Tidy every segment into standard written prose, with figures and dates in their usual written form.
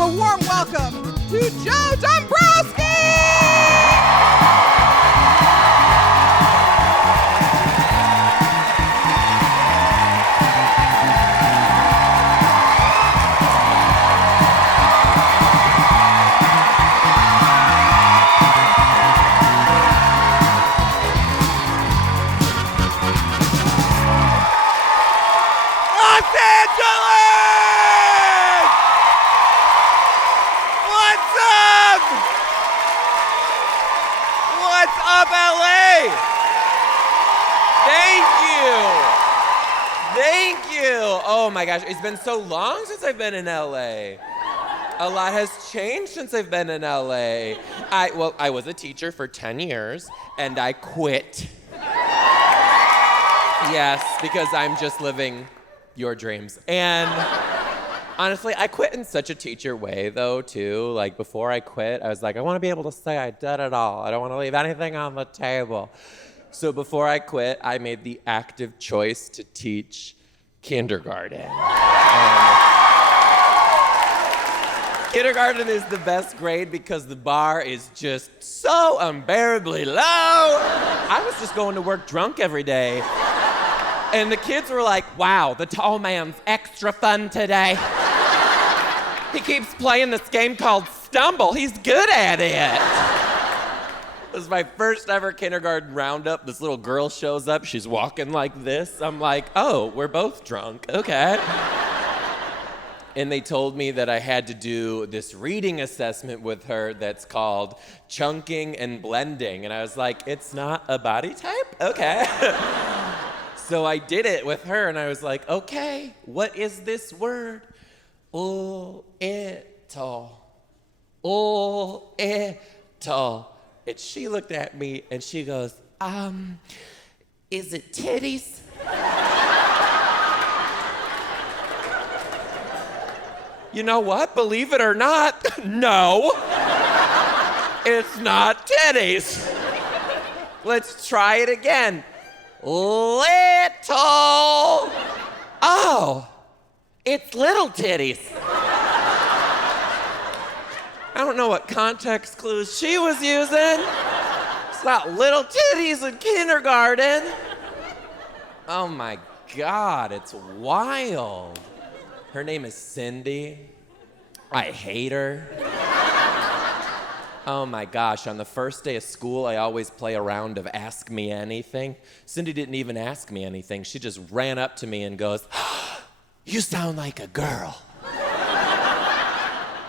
give a warm welcome to Joe Dombrowski! Oh my gosh, it's been so long since I've been in LA. A lot has changed since I've been in LA. I was a teacher for 10 years and I quit. Yes, because I'm just living your dreams. And honestly, I quit in such a teacher way though too. Like before I quit, I was like, I want to be able to say I did it all. I don't want to leave anything on the table. So before I quit, I made the active choice to teach kindergarten. Kindergarten is the best grade because the bar is just so unbearably low. I was just going to work drunk every day. And the kids were like, wow, the tall man's extra fun today. He keeps playing this game called Stumble. He's good at it. It was my first ever kindergarten roundup. This little girl shows up. She's walking like this. I'm like, oh, we're both drunk. Okay. And they told me that I had to do this reading assessment with her that's called chunking and blending. And I was like, it's not a body type? Okay. So I did it with her, and I was like, okay, what is this word? Ul-it-tal. Ul-it-tal. And she looked at me and she goes, is it titties? You know what? Believe it or not, no. It's not titties. Let's try it again. Little. Oh, it's little titties. I don't know what context clues she was using. It's not little titties in kindergarten. Oh my God, it's wild. Her name is Cindy. I hate her. Oh my gosh, on the first day of school, I always play a round of Ask Me Anything. Cindy didn't even ask me anything. She just ran up to me and goes, you sound like a girl.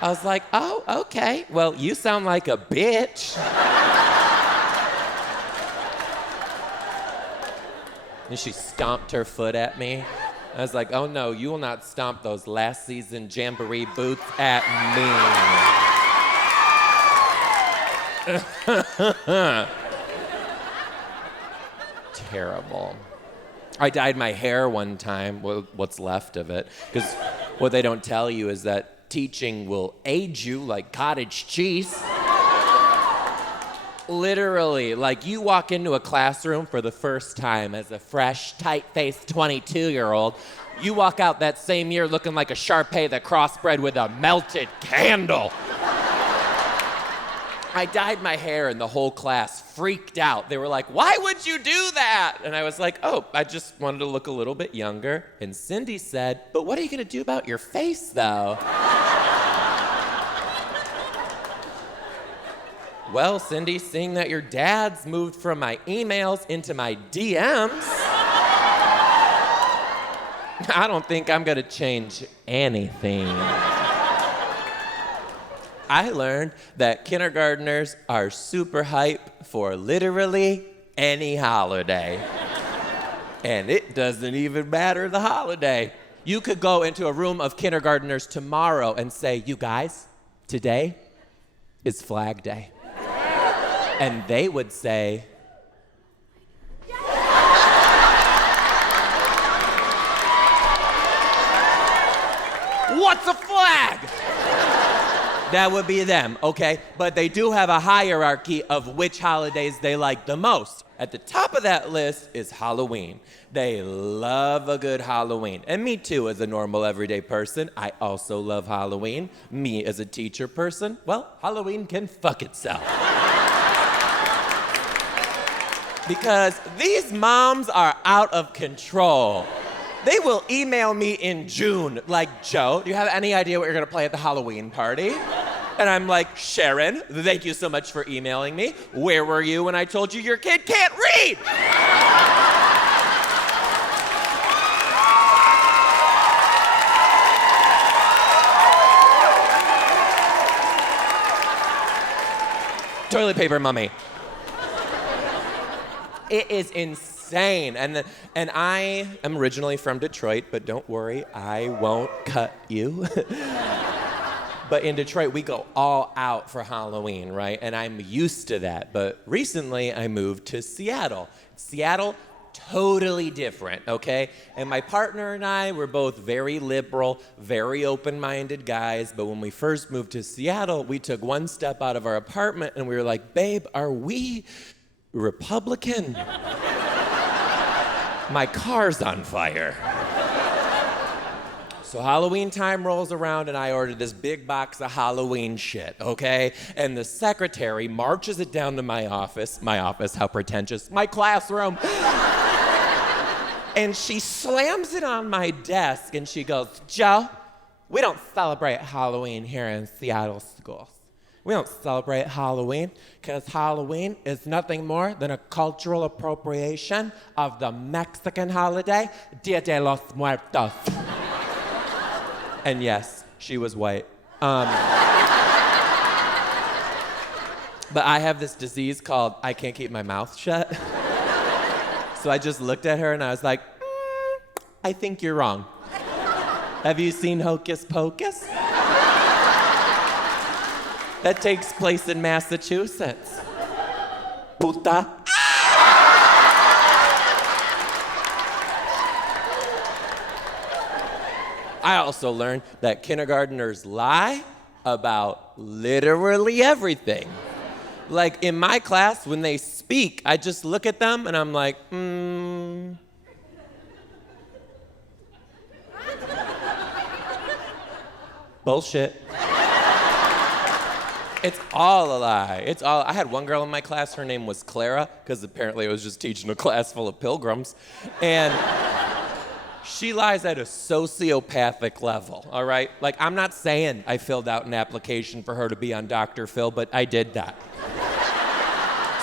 I was like, oh, okay. Well, you sound like a bitch. And she stomped her foot at me. I was like, oh no, you will not stomp those last season Jamboree boots at me. Terrible. I dyed my hair one time, well, what's left of it, because what they don't tell you is that teaching will age you like cottage cheese. Literally, like you walk into a classroom for the first time as a fresh, tight-faced 22-year-old, you walk out that same year looking like a Shar-Pei that crossbred with a melted candle. I dyed my hair and the whole class freaked out. They were like, why would you do that? And I was like, oh, I just wanted to look a little bit younger. And Cindy said, but what are you gonna do about your face though? Well, Cindy, seeing that your dad's moved from my emails into my DMs, I don't think I'm gonna change anything. I learned that kindergartners are super hype for literally any holiday. And it doesn't even matter the holiday. You could go into a room of kindergartners tomorrow and say, you guys, today is Flag Day. And they would say, what's a flag? That would be them, okay? But they do have a hierarchy of which holidays they like the most. At the top of that list is Halloween. They love a good Halloween. And me too, as a normal everyday person, I also love Halloween. Me as a teacher person, well, Halloween can fuck itself. Because these moms are out of control. They will email me in June, like, Joe, do you have any idea what you're gonna play at the Halloween party? And I'm like, Sharon, thank you so much for emailing me. Where were you when I told you your kid can't read? Toilet paper mummy. It is insane. And I am originally from Detroit, but don't worry, I won't cut you. But in Detroit, we go all out for Halloween, right? And I'm used to that. But recently, I moved to Seattle. Seattle, totally different, okay? And my partner and I were both very liberal, very open-minded guys. But when we first moved to Seattle, we took one step out of our apartment and we were like, babe, are we Republican? My car's on fire. So Halloween time rolls around and I ordered this big box of Halloween shit, okay? And the secretary marches it down to my office, how pretentious, my classroom. And she slams it on my desk and she goes, Joe, we don't celebrate Halloween here in Seattle schools. We don't celebrate Halloween because Halloween is nothing more than a cultural appropriation of the Mexican holiday, Dia de los Muertos. And yes, she was white. But I have this disease called I can't keep my mouth shut. So I just looked at her and I was like, I think you're wrong. Have you seen Hocus Pocus? That takes place in Massachusetts. Puta. I also learned that kindergartners lie about literally everything. Like in my class, when they speak, I just look at them and I'm like, bullshit. It's all a lie. It's all. I had one girl in my class, her name was Clara, because apparently I was just teaching a class full of pilgrims. And she lies at a sociopathic level, all right? Like, I'm not saying I filled out an application for her to be on Dr. Phil, but I did that.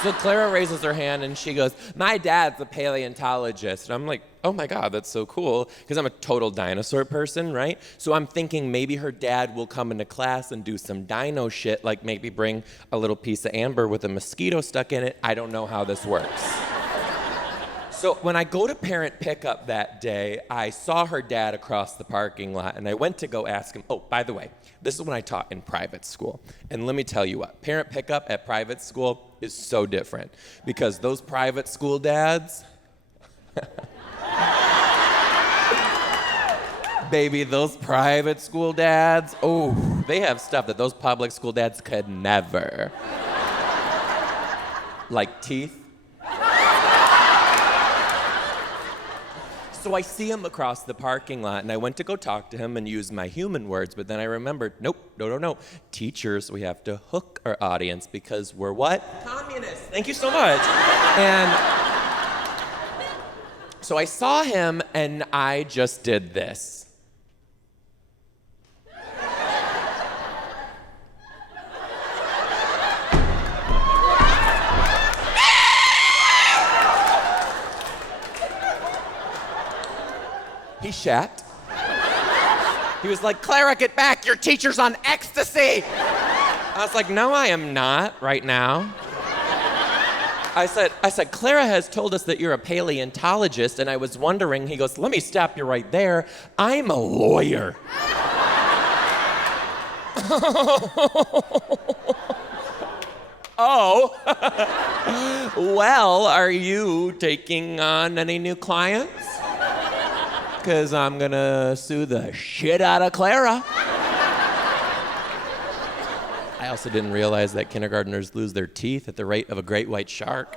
So Clara raises her hand and she goes, my dad's a paleontologist. And I'm like, oh my God, that's so cool. Because I'm a total dinosaur person, right? So I'm thinking maybe her dad will come into class and do some dino shit, like maybe bring a little piece of amber with a mosquito stuck in it. I don't know how this works. So when I go to parent pickup that day, I saw her dad across the parking lot, and I went to go ask him, oh, by the way, this is when I taught in private school. And let me tell you what, parent pickup at private school is so different, because those private school dads, baby, those private school dads, oh, they have stuff that those public school dads could never. Like teeth. So I see him across the parking lot, and I went to go talk to him and use my human words, but then I remembered, nope, no. Teachers, we have to hook our audience because we're what? Communists. Thank you so much. And so I saw him, and I just did this. He shat. He was like, Clara, get back, your teacher's on ecstasy. I was like, no, I am not right now. I said, Clara has told us that you're a paleontologist, and I was wondering, he goes, let me stop you right there. I'm a lawyer. Oh. Well, are you taking on any new clients? Because I'm gonna sue the shit out of Clara. I also didn't realize that kindergartners lose their teeth at the rate of a great white shark.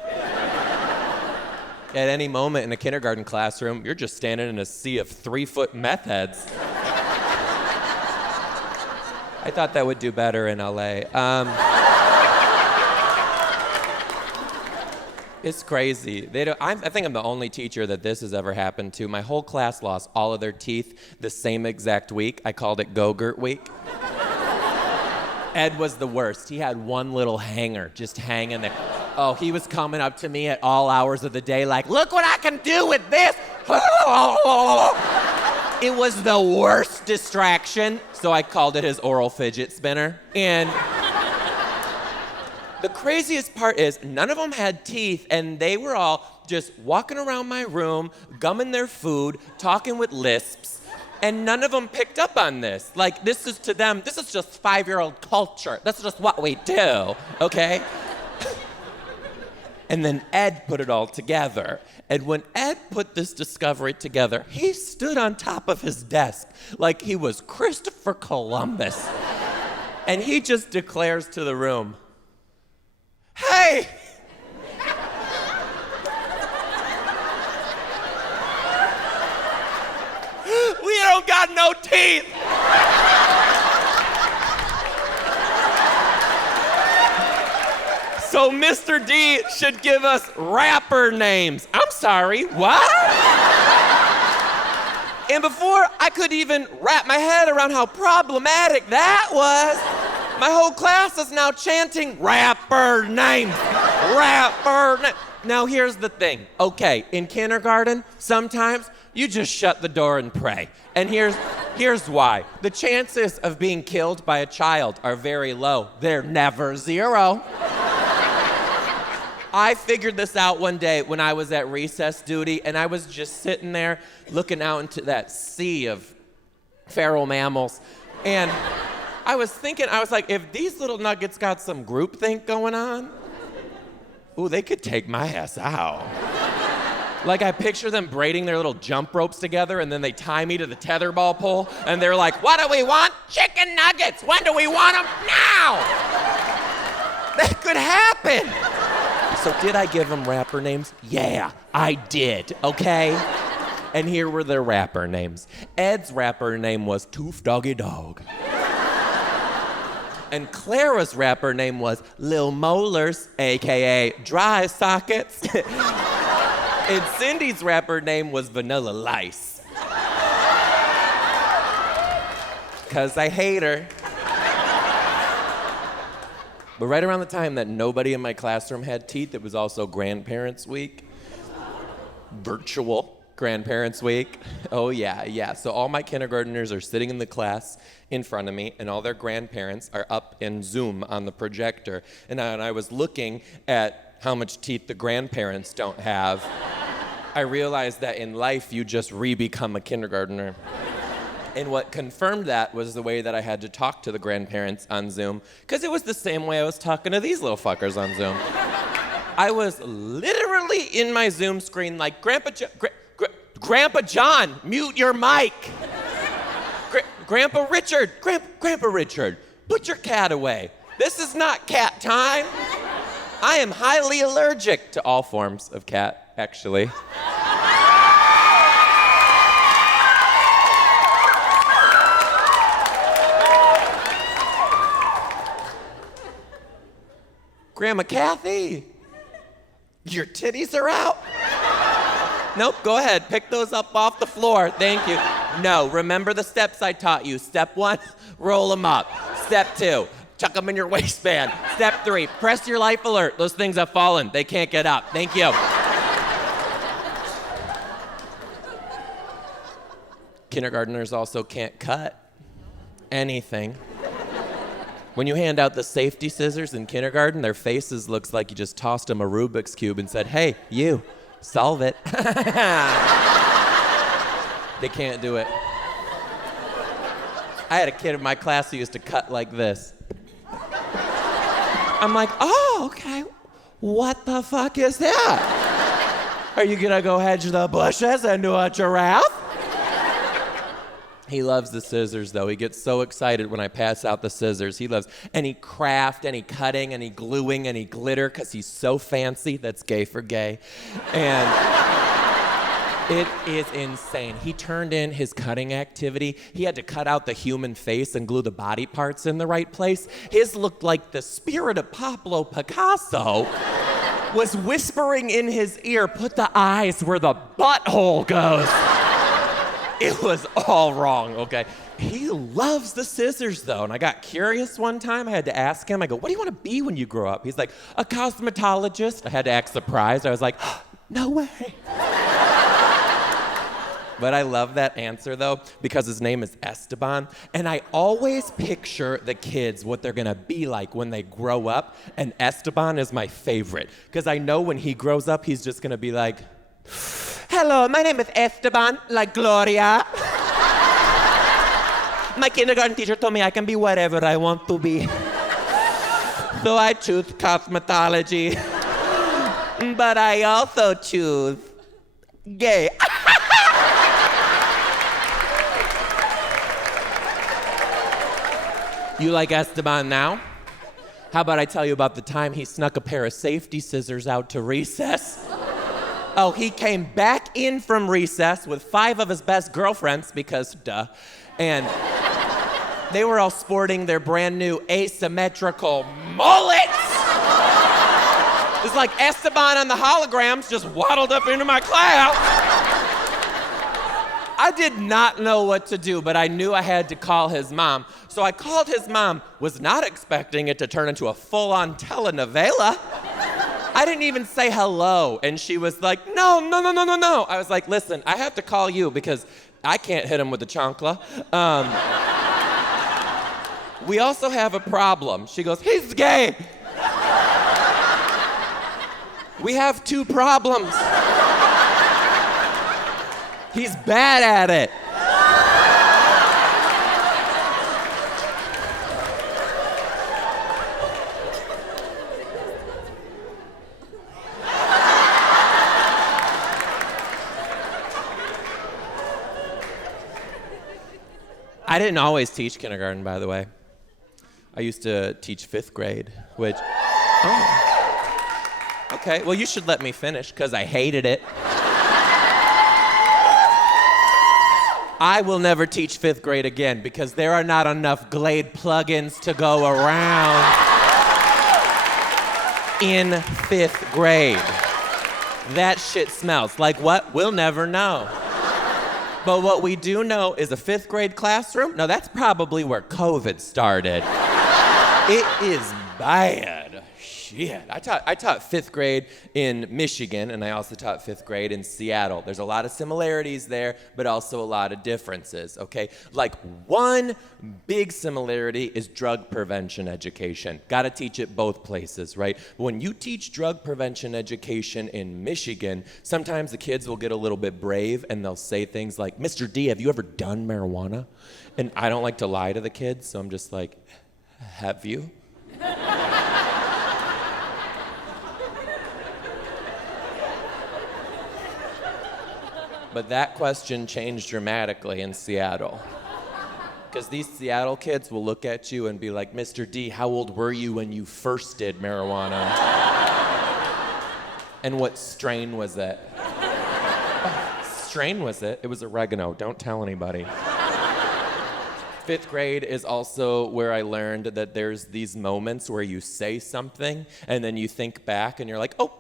At any moment in a kindergarten classroom, you're just standing in a sea of 3-foot meth heads. I thought that would do better in LA. It's crazy. I think I'm the only teacher that this has ever happened to. My whole class lost all of their teeth the same exact week. I called it Go-Gurt Week. Ed was the worst. He had one little hanger just hanging there. Oh, he was coming up to me at all hours of the day like, look what I can do with this. It was the worst distraction, so I called it his oral fidget spinner. And the craziest part is none of them had teeth, and they were all just walking around my room, gumming their food, talking with lisps. And none of them picked up on this. Like, this is to them, this is just 5-year-old culture. That's just what we do, okay? And then Ed put it all together. And when Ed put this discovery together, he stood on top of his desk like he was Christopher Columbus. And he just declares to the room, hey! We don't got no teeth! So Mr. D should give us rapper names. I'm sorry, what? And before I could even wrap my head around how problematic that was, my whole class is now chanting rapper names, rapper names. Now here's the thing. Okay, in kindergarten, sometimes you just shut the door and pray. And here's why. The chances of being killed by a child are very low. They're never zero. I figured this out one day when I was at recess duty, and I was just sitting there looking out into that sea of feral mammals. And I was thinking, I was like, if these little nuggets got some groupthink going on, ooh, they could take my ass out. Like, I picture them braiding their little jump ropes together, and then they tie me to the tetherball pole, and they're like, what do we want? Chicken nuggets. When do we want them? Now! That could happen. So did I give them rapper names? Yeah, I did, okay? And here were their rapper names. Ed's rapper name was Toof Doggy Dog. And Clara's rapper name was Lil Molars, AKA Dry Sockets. And Cindy's rapper name was Vanilla Lice. 'Cause I hate her. But right around the time that nobody in my classroom had teeth, it was also Grandparents' Week. Virtual Grandparents' Week. Oh, yeah. So all my kindergartners are sitting in the class in front of me, and all their grandparents are up in Zoom on the projector. And I was looking at how much teeth the grandparents don't have. I realized that in life, you just re-become a kindergartner. And what confirmed that was the way that I had to talk to the grandparents on Zoom, because it was the same way I was talking to these little fuckers on Zoom. I was literally in my Zoom screen like, Grandpa John, mute your mic. Grandpa Richard, Grandpa Richard, put your cat away. This is not cat time. I am highly allergic to all forms of cat, actually. Grandma Kathy, your titties are out. Nope, go ahead, pick those up off the floor, thank you. No, remember the steps I taught you. Step 1, roll them up. Step 2, chuck them in your waistband. Step 3, press your life alert. Those things have fallen, they can't get up, thank you. Kindergartners also can't cut anything. When you hand out the safety scissors in kindergarten, their faces looks like you just tossed them a Rubik's Cube and said, hey, you, solve it. They can't do it. I had a kid in my class who used to cut like this. I'm like, oh, okay, what the fuck is that? Are you gonna go hedge the bushes into a giraffe? He loves the scissors, though. He gets so excited when I pass out the scissors. He loves any craft, any cutting, any gluing, any glitter, because he's so fancy. That's gay for gay. And it is insane. He turned in his cutting activity. He had to cut out the human face and glue the body parts in the right place. His looked like the spirit of Pablo Picasso was whispering in his ear, "Put the eyes where the butthole goes." It was all wrong, okay? He loves the scissors, though, and I got curious one time. I had to ask him, I go, "What do you want to be when you grow up?" He's like, "A cosmetologist." I had to act surprised. I was like, "No way." But I love that answer, though, because his name is Estaban, and I always picture the kids, what they're gonna be like when they grow up, and Estaban is my favorite, because I know when he grows up, he's just gonna be like, "Hello, my name is Estaban, like Gloria. My kindergarten teacher told me I can be whatever I want to be. So I choose cosmetology. But I also choose gay." You like Estaban now? How about I tell you about the time he snuck a pair of safety scissors out to recess? Oh, he came back in from recess with 5 of his best girlfriends, because duh. And they were all sporting their brand new asymmetrical mullets. It's like Estaban on the holograms just waddled up into my class. I did not know what to do, but I knew I had to call his mom. So I called his mom, was not expecting it to turn into a full-on telenovela. I didn't even say hello, and she was like, no. I was like, "Listen, I have to call you because I can't hit him with the chancla. We also have a problem." She goes, "He's gay." We have 2 problems. He's bad at it. I didn't always teach kindergarten, by the way. I used to teach 5th grade, which, okay, well, you should let me finish, because I hated it. I will never teach 5th grade again, because there are not enough Glade plugins to go around in 5th grade. That shit smells. Like what? We'll never know. But what we do know is a 5th grade classroom, no, that's probably where COVID started. It is bad. Shit. I taught 5th grade in Michigan, and I also taught 5th grade in Seattle. There's a lot of similarities there, but also a lot of differences, okay? Like, one big similarity is drug prevention education. Gotta teach it both places, right? When you teach drug prevention education in Michigan, sometimes the kids will get a little bit brave, and they'll say things like, "Mr. D, have you ever done marijuana?" And I don't like to lie to the kids, so I'm just like, "Have you?" But that question changed dramatically in Seattle. Because these Seattle kids will look at you and be like, "Mr. D, how old were you when you first did marijuana? And what strain was it?" Strain was it? It was oregano. Don't tell anybody. 5th grade is also where I learned that there's these moments where you say something and then you think back and you're like, "Oh,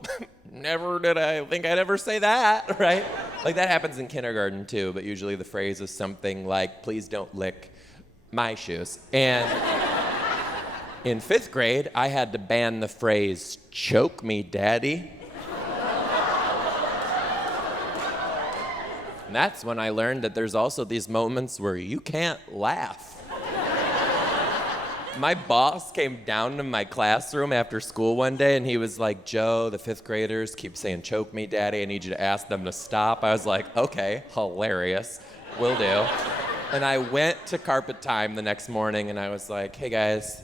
never did I think I'd ever say that," right? Like that happens in kindergarten too, but usually the phrase is something like, "Please don't lick my shoes." And in 5th grade, I had to ban the phrase, "Choke me, daddy." And that's when I learned that there's also these moments where you can't laugh. My boss came down to my classroom after school one day and he was like, "Joe, the 5th graders keep saying 'choke me, daddy.' I need you to ask them to stop." I was like, "Okay, hilarious, will do." And I went to carpet time the next morning and I was like, "Hey guys,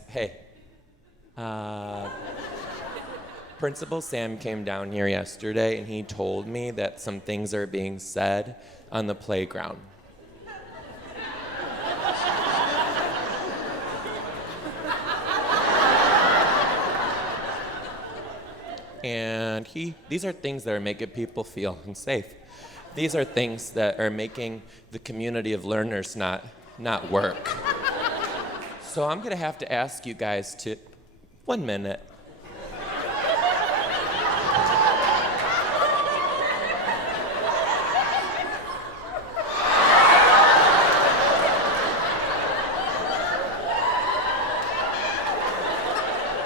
Principal Sam came down here yesterday and he told me that some things are being said on the playground." understand. These are things that are making people feel unsafe. These are things that are making the community of learners not work. So I'm gonna have to ask you guys to, 1 minute.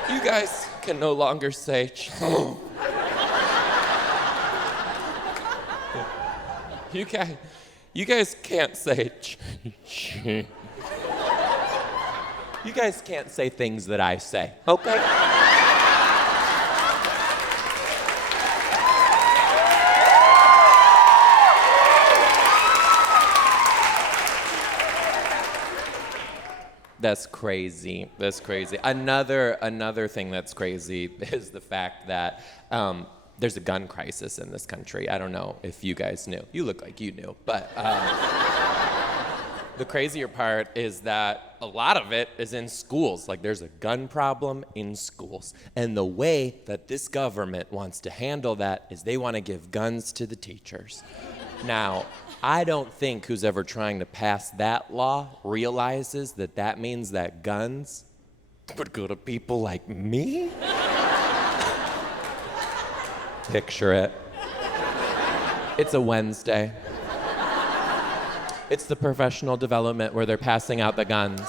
You guys can no longer say, You guys can't say, You guys can't say things that I say, okay? That's crazy. That's crazy. Another thing that's crazy is the fact that there's a gun crisis in this country. I don't know if you guys knew. You look like you knew, but the crazier part is that a lot of it is in schools. Like, there's a gun problem in schools. And the way that this government wants to handle that is they want to give guns to the teachers. Now, I don't think who's ever trying to pass that law realizes that that means that guns would go to people like me. Picture it. It's a Wednesday. It's the professional development where they're passing out the guns.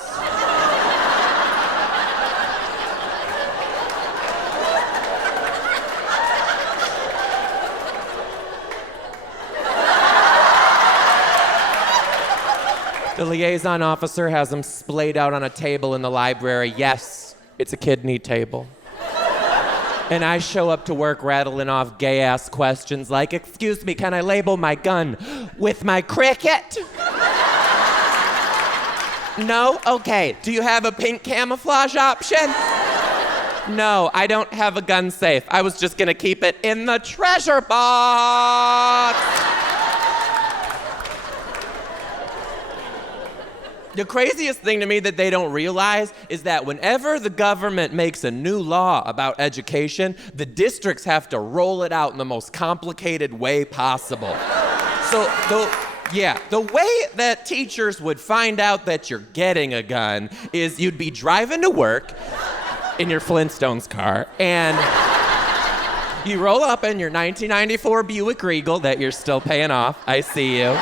The liaison officer has them splayed out on a table in the library. Yes, it's a kidney table. And I show up to work rattling off gay-ass questions like, excuse me, can I label my gun with my cricket? No? Okay. Do you have a pink camouflage option? No, I don't have a gun safe. I was just gonna keep it in the treasure box. The craziest thing to me that they don't realize is that whenever the government makes a new law about education, the districts have to roll it out in the most complicated way possible. So the way that teachers would find out that you're getting a gun is you'd be driving to work in your Flintstones car, and you roll up in your 1994 Buick Regal that you're still paying off. I see you.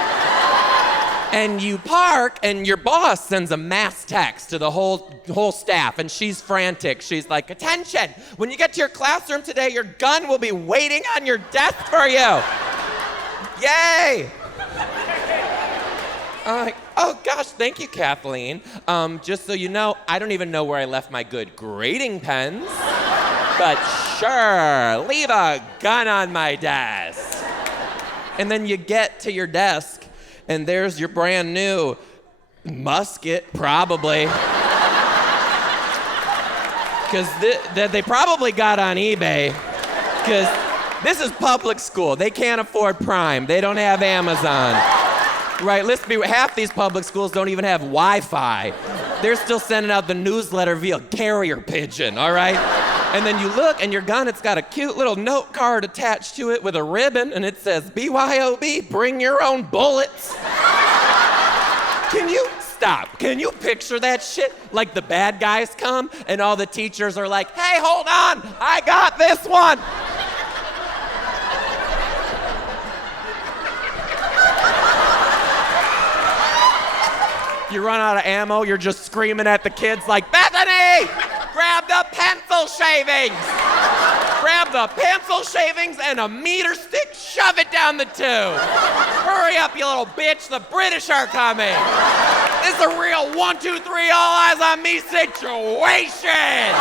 And you park, and your boss sends a mass text to the whole staff, and she's frantic. She's like, attention, when you get to your classroom today, your gun will be waiting on your desk for you. Yay! I'm like, oh gosh, thank you, Kathleen. Just so you know, I don't even know where I left my good grading pens, but sure, leave a gun on my desk. And then you get to your desk, and there's your brand new musket, probably. Because they probably got on eBay. Because this is public school. They can't afford Prime. They don't have Amazon. Right, half these public schools don't even have Wi-Fi. They're still sending out the newsletter via carrier pigeon, all right? And then you look, and your gun, it's got a cute little note card attached to it with a ribbon, and it says, BYOB, bring your own bullets. Can you stop? Can you picture that shit? Like the bad guys come, and all the teachers are like, hey, hold on, I got this one. You run out of ammo, you're just screaming at the kids like, Bethany, grab the pencil shavings. Grab the pencil shavings and a meter stick, shove it down the tube. Hurry up, you little bitch, the British are coming. This is a real 1, 2, 3, all eyes on me situation.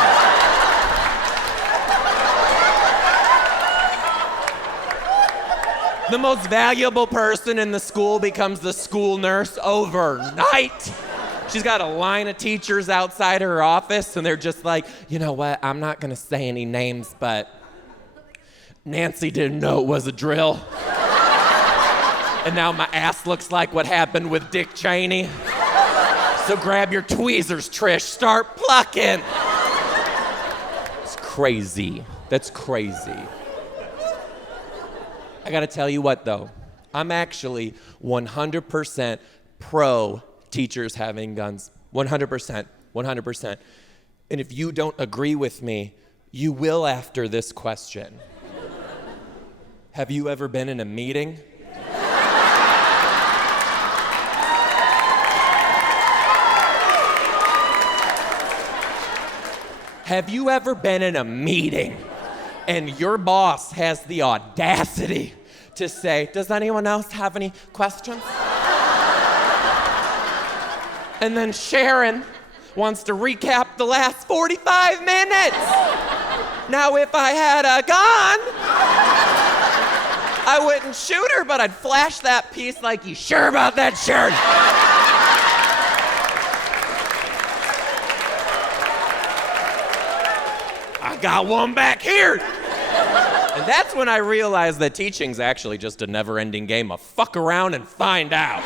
The most valuable person in the school becomes the school nurse overnight. She's got a line of teachers outside her office, and they're just like, you know what, I'm not gonna say any names, but Nancy didn't know it was a drill. And now my ass looks like what happened with Dick Cheney. So grab your tweezers, Trish, start plucking. It's crazy. That's crazy. I gotta tell you what though, I'm actually 100% pro teachers having guns. 100%, 100%. And if you don't agree with me, you will after this question. Have you ever been in a meeting? Have you ever been in a meeting and your boss has the audacity to say, does anyone else have any questions? And then Sharon wants to recap the last 45 minutes. Now, if I had a gun, I wouldn't shoot her, but I'd flash that piece like, you sure about that, Sharon? I got one back here. And that's when I realized that teaching's actually just a never-ending game of fuck around and find out.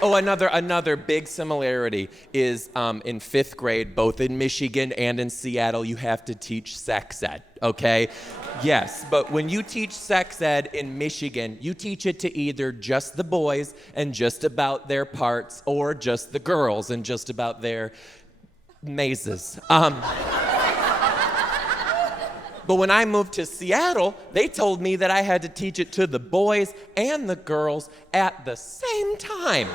Oh, another big similarity is in 5th grade, both in Michigan and in Seattle, you have to teach sex ed, okay? Yes, but when you teach sex ed in Michigan, you teach it to either just the boys and just about their parts, or just the girls and just about their mazes. But when I moved to Seattle, they told me that I had to teach it to the boys and the girls at the same time.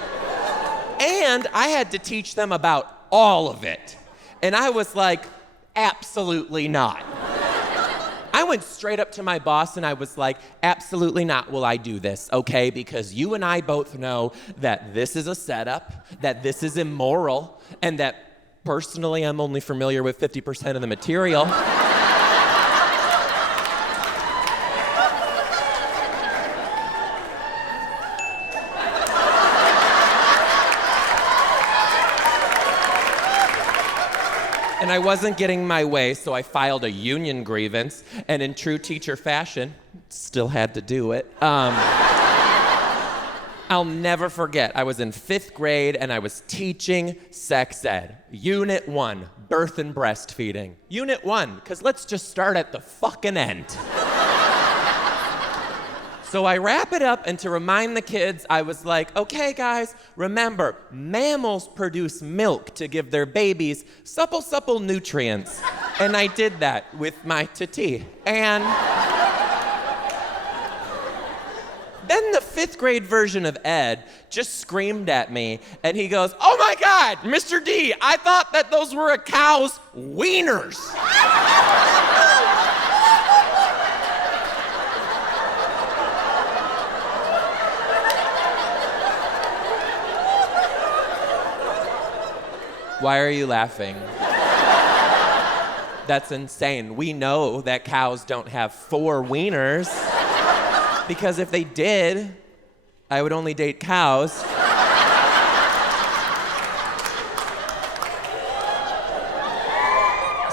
And I had to teach them about all of it. And I was like, absolutely not. I went straight up to my boss and I was like, absolutely not will I do this, okay? Because you and I both know that this is a setup, that this is immoral, and that personally I'm only familiar with 50% of the material. And I wasn't getting my way, so I filed a union grievance, and in true teacher fashion, still had to do it. I'll never forget, I was in 5th grade and I was teaching sex ed. Unit 1, birth and breastfeeding. Unit 1, because let's just start at the fucking end. So I wrap it up, and to remind the kids, I was like, okay, guys, remember, mammals produce milk to give their babies supple nutrients. And I did that with my TeethTeeth. And then the 5th grade version of Ed just screamed at me, and he goes, oh my God, Mr. D, I thought that those were a cow's wieners. Why are you laughing? That's insane. We know that cows don't have 4 wieners, because if they did, I would only date cows.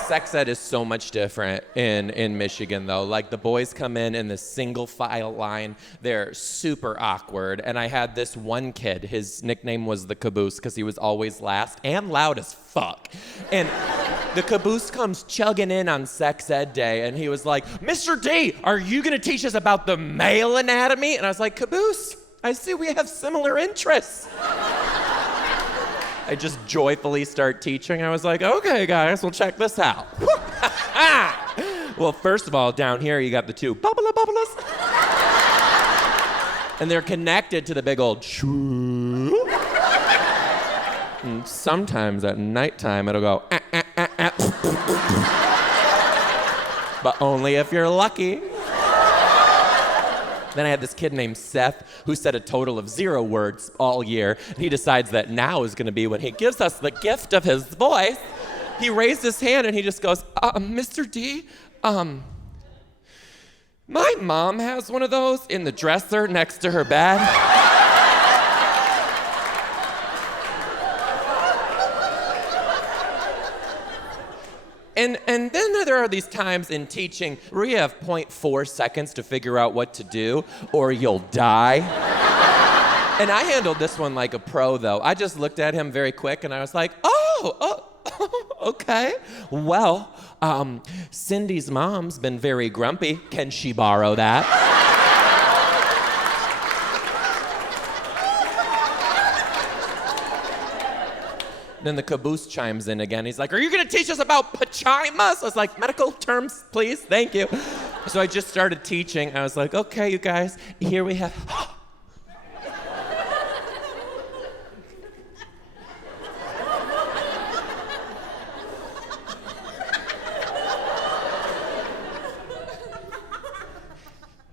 Sex ed is so much different in Michigan, though. Like, the boys come in the single file line. They're super awkward. And I had this one kid, his nickname was the Caboose because he was always last and loud as fuck. And the Caboose comes chugging in on sex ed day, and he was like, Mr. D, are you going to teach us about the male anatomy? And I was like, Caboose, I see we have similar interests. I just joyfully start teaching. I was like, okay, guys, well, check this out. Well, first of all, down here, you got the 2 bubbles. And they're connected to the big old choo. And sometimes at nighttime, it'll go, but only if you're lucky. Then I had this kid named Seth who said a total of 0 words all year. And he decides that now is going to be when he gives us the gift of his voice. He raised his hand and he just goes, Mr. D, my mom has one of those in the dresser next to her bed. And then there are these times in teaching where you have 0.4 seconds to figure out what to do, or you'll die. And I handled this one like a pro, though. I just looked at him very quick, and I was like, oh, Okay. Well, Cindy's mom's been very grumpy. Can she borrow that? Then the caboose chimes in again. He's like, are you gonna teach us about pachimas? I was like, medical terms, please, thank you. So I just started teaching. I was like, okay, you guys, here we have...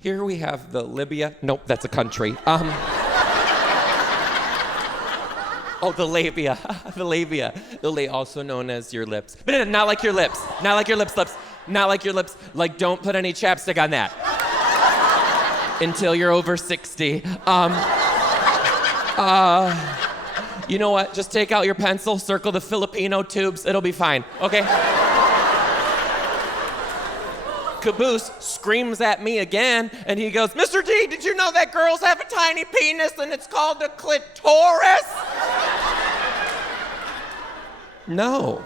Here we have the Libya. Nope, that's a country. Oh, the labia. The labia. Also known as your lips. But not like your lips. Not like your lips. Not like your lips. Like, don't put any chapstick on that. Until you're over 60. You know what? Just take out your pencil, circle the Filipino tubes. It'll be fine. Okay? Caboose screams at me again, and he goes, Mr. D, did you know that girls have a tiny penis and it's called a clitoris? No.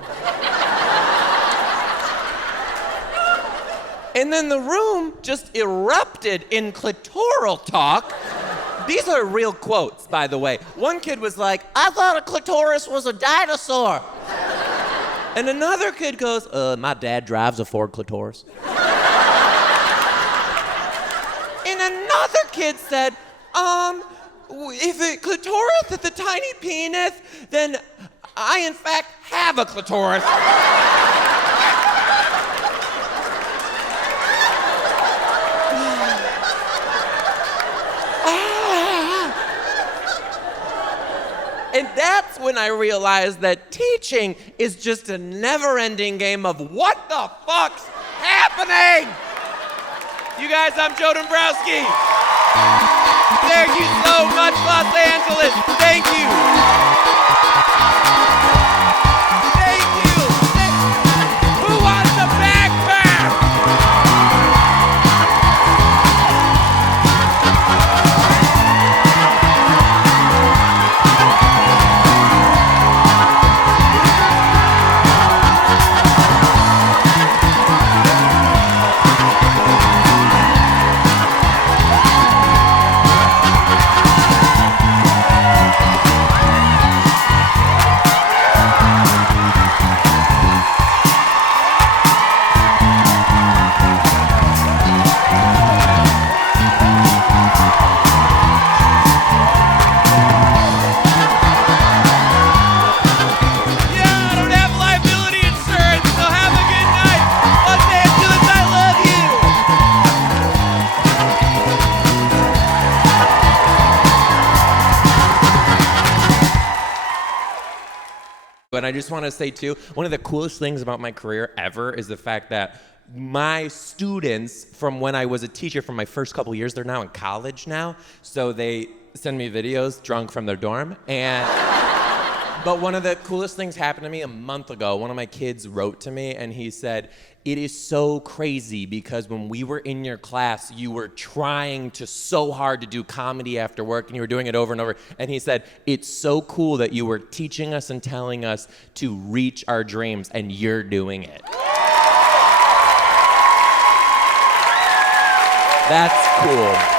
And then the room just erupted in clitoral talk. These are real quotes, by the way. One kid was like, I thought a clitoris was a dinosaur. And another kid goes, my dad drives a Ford clitoris. And another kid said, if a clitoris is a tiny penis, then I in fact have a clitoris. And that's when I realized that teaching is just a never-ending game of what the fuck's happening? You guys, I'm Joe Dombrowski. Thank you so much, Los Angeles. Thank you. Thank you. Who wants the backpack? And I just want to say, too, one of the coolest things about my career ever is the fact that my students, from when I was a teacher from my first couple years, they're now in college now. So they send me videos drunk from their dorm. But one of the coolest things happened to me a month ago. One of my kids wrote to me, and he said, it is so crazy because when we were in your class, you were trying so hard to do comedy after work, and you were doing it over and over. And he said, it's so cool that you were teaching us and telling us to reach our dreams, and you're doing it. That's cool.